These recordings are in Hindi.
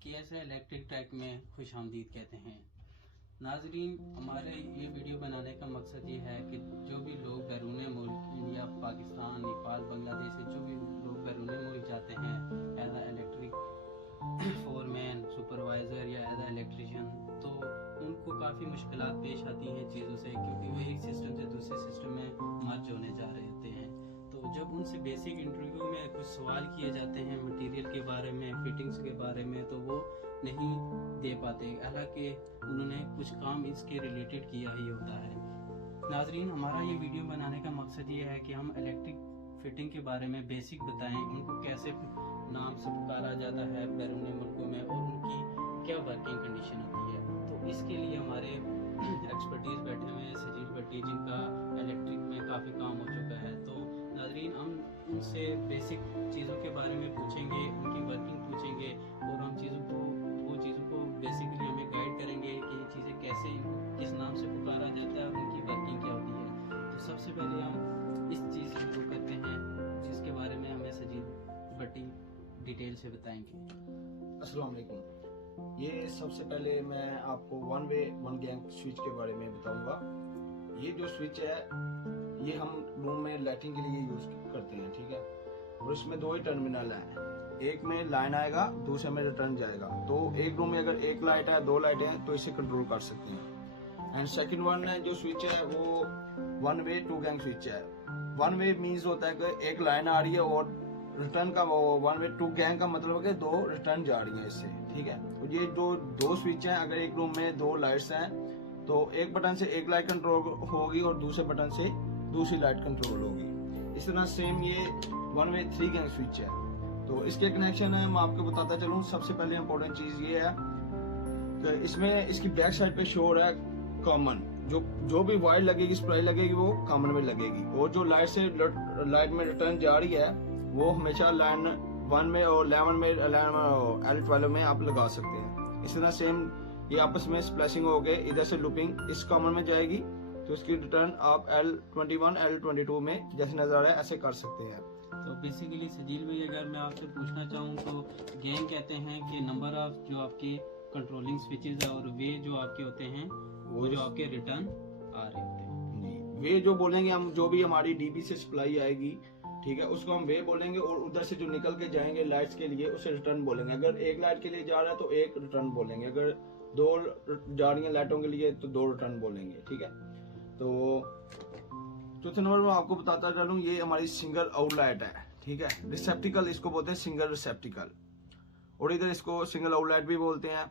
KSA इलेक्ट्रिक टेक में खुश आमदीद कहते हैं। नाजरीन, हमारे ये वीडियो बनाने का मकसद ये है कि जो भी लोग बैरून मुल्क इंडिया, पाकिस्तान, नेपाल, बांग्लादेश से जो भी लोग बैरून मुल्क जाते हैं एज आ इलेक्ट्रिक फोरमैन, सुपरवाइज़र या एज आ इलेक्ट्रिशियन, तो उनको काफ़ी मुश्किलात पेश आती हैं चीज़ों से, क्योंकि वो एक सिस्टम से दूसरे सिस्टम में मर्ज होने जा रहे होते हैं। तो जब उनसे बेसिक इंटरव्यू में कुछ सवाल किए जाते हैं मटेरियल के बारे में, फिटिंग्स के बारे में, तो वो नहीं दे पाते, हालांकि उन्होंने कुछ काम इसके रिलेटेड किया ही होता है। नाजरीन, हमारा ये वीडियो बनाने का मकसद ये है कि हम इलेक्ट्रिक फिटिंग के बारे में बेसिक बताएं, उनको कैसे नाम से पुकारा जाता है बैरून मुल्कों में और उनकी क्या वर्किंग कंडीशन होती है। तो इसके लिए हमारे एक्सपर्टीज बैठे हुए हैं सजील भट्टी, जिनका इलेक्ट्रिक में काफ़ी काम हो चुका है। तो नाजरीन, हम उनसे बेसिक चीज़ों के बारे में पूछेंगे, उनकी वर्किंग पूछेंगे और हम वो चीज़ों को बेसिकली हमें गाइड करेंगे कि ये चीज़ें कैसे, किस नाम से पुकारा जाता है, उनकी वर्किंग क्या होती है। तो सबसे पहले हम इस चीज़ से शुरू करते हैं जिसके बारे में हमें सजील भट्टी डिटेल से बताएंगे। अस्सलाम वालेकुम। ये सबसे पहले मैं आपको one way one gang switch के बारे में बताऊंगा। ये जो स्विच है ये हम रूम में लाइटिंग के लिए यूज करते हैं, ठीक है। और इसमें दो ही टर्मिनल हैं, एक में लाइन आएगा, दूसरे में रिटर्न जाएगा। तो एक रूम में अगर एक लाइट है, दो लाइटें हैं, तो इसे कंट्रोल कर सकते हैं। एंड सेकंड वन है जो स्विच है वो one way two gang switch है। वन वे मीन्स होता है कि एक लाइन आ रही है और रिटर्न का वन वे टू गैंग का मतलब है कि दो रिटर्न जा रही है इससे, ठीक है। तो ये जो दो स्विच हैं, अगर एक रूम में दो लाइट्स हैं तो एक बटन से एक लाइट कंट्रोल होगी और दूसरे बटन से दूसरी लाइट कंट्रोल होगी। इस तरह सेम ये one way three gang switch है। तो इसके कनेक्शन है, मैं आपको बताता चलूं। सबसे पहले इंपॉर्टेंट चीज ये है कि इसमें इसकी बैक साइड पे शो हो रहा है कॉमन, जो भी वायर लगेगी, सप्लाई लगेगी, वो कॉमन में लगेगी। और जो लाइट से लाइट में रिटर्न जा रही है वो हमेशा लाइन 1 में और 11 में, L12 में आप लगा सकते हैं। इस तरह सेम ये आपस में स्प्लैशिंग हो गए, इधर से लूपिंग इस कॉमन में जाएगी तो इसकी रिटर्न आप L21, L22 में जैसे नजर आ रहा है ऐसे कर सकते हैं। तो बेसिकली सजील भाई, अगर मैं आपसे पूछना चाहूँ तो गैंग कहते हैं कि नंबर ऑफ जो आपके कंट्रोलिंग स्विचेस है और वे जो आपके होते हैं वो जो आपके रिटर्न आ रहे होते हैं। वे जो बोलेंगे हम, जो भी हमारी डीबी से सप्लाई आएगी, ठीक है, उसको हम वे बोलेंगे। और उधर से जो निकल के जाएंगे लाइट्स के लिए उसे रिटर्न बोलेंगे। अगर एक लाइट के लिए जा रहा है तो एक रिटर्न बोलेंगे, अगर दो जा रही है लाइटों के लिए तो दो रिटर्न बोलेंगे, ठीक है। तो चौथे नंबर में आपको बताता चलूं, ये हमारी सिंगल आउटलाइट है, ठीक है। रिसेप्टिकल इसको बोलते हैं, सिंगल रिसेप्टिकल, और इधर इसको सिंगल आउटलाइट भी बोलते हैं।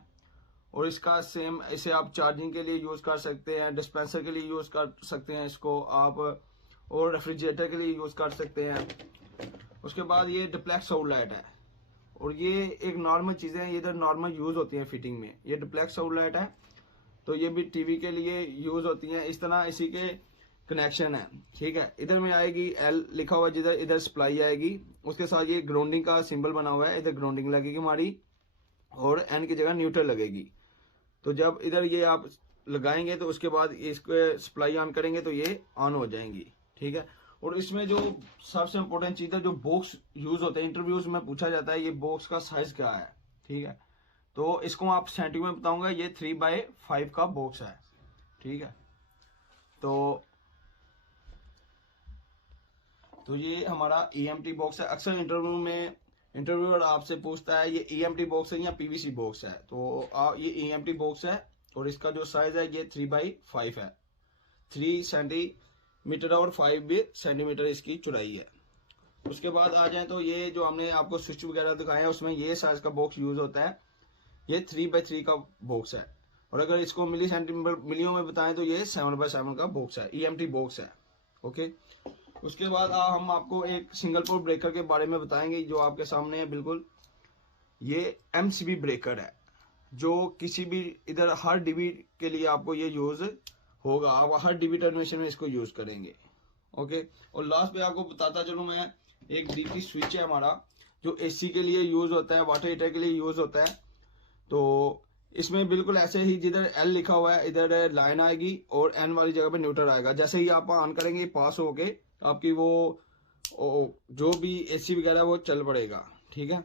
और इसका सेम, इसे आप चार्जिंग के लिए यूज कर सकते हैं, डिस्पेंसर के लिए यूज कर सकते हैं इसको आप, और रेफ्रिजरेटर के लिए यूज कर सकते हैं। उसके बाद ये डिप्लेक्स आउटलाइट है, और ये एक नॉर्मल चीजें हैं, ये इधर नॉर्मल यूज होती हैं फिटिंग में। ये डिप्लेक्स आउटलाइट है, तो ये भी टीवी के लिए यूज होती हैं। इस तरह इसी के कनेक्शन है, ठीक है। इधर में आएगी L लिखा हुआ, जिधर इधर सप्लाई आएगी, उसके साथ ये ग्राउंडिंग का सिंबल बना हुआ है, इधर ग्राउंडिंग लगेगी हमारी और N की जगह न्यूट्रल लगेगी। तो जब इधर ये आप लगाएंगे तो उसके बाद इसको सप्लाई ऑन करेंगे तो ये ऑन हो जाएंगी, ठीक है। और इसमें जो सबसे इम्पोर्टेंट चीज है, जो बॉक्स यूज होते हैं, इंटरव्यूज में पूछा जाता है ये बॉक्स का साइज क्या है, ठीक है। तो इसको आप सेंटीमीटर में बताऊंगा, ये 3x5 का बॉक्स है, ठीक है। तो ये हमारा EMT बॉक्स है। अक्सर इंटरव्यू में इंटरव्यूअर आपसे पूछता है ये EMT बॉक्स है या PVC बॉक्स है, तो ये EMT बॉक्स है और इसका जो साइज है ये 3x5 है, 3 सेंटीमीटर और 5 सेंटीमीटर इसकी चौड़ाई है। उसके बाद आ जाए तो ये जो हमने आपको स्विच वगैरह दिखाया है उसमें ये साइज का बॉक्स यूज होता है, ये 3x3 का बॉक्स है। और अगर इसको मिलियों में बताएं तो ये 7x7 का बॉक्स है, EMT बॉक्स है, ओके। उसके बाद हम आपको एक सिंगल पोल ब्रेकर के बारे में बताएंगे, जो आपके सामने है बिल्कुल। ये MCB ब्रेकर है, जो किसी भी इधर हर डीबी के लिए आपको ये यूज होगा, आप हर डीबी टर्मिनेशन में इसको यूज करेंगे, ओके। और लास्ट पे आपको बताता चलूं मैं, एक DT स्विच है हमारा, जो AC के लिए यूज होता है, वाटर हीटर के लिए यूज होता है। तो इसमें बिल्कुल ऐसे ही जिधर L लिखा हुआ है इधर लाइन आएगी और N वाली जगह पे न्यूट्रल आएगा। जैसे ही आप ऑन करेंगे पास होके आपकी वो जो भी AC वगैरह वो चल पड़ेगा, ठीक है।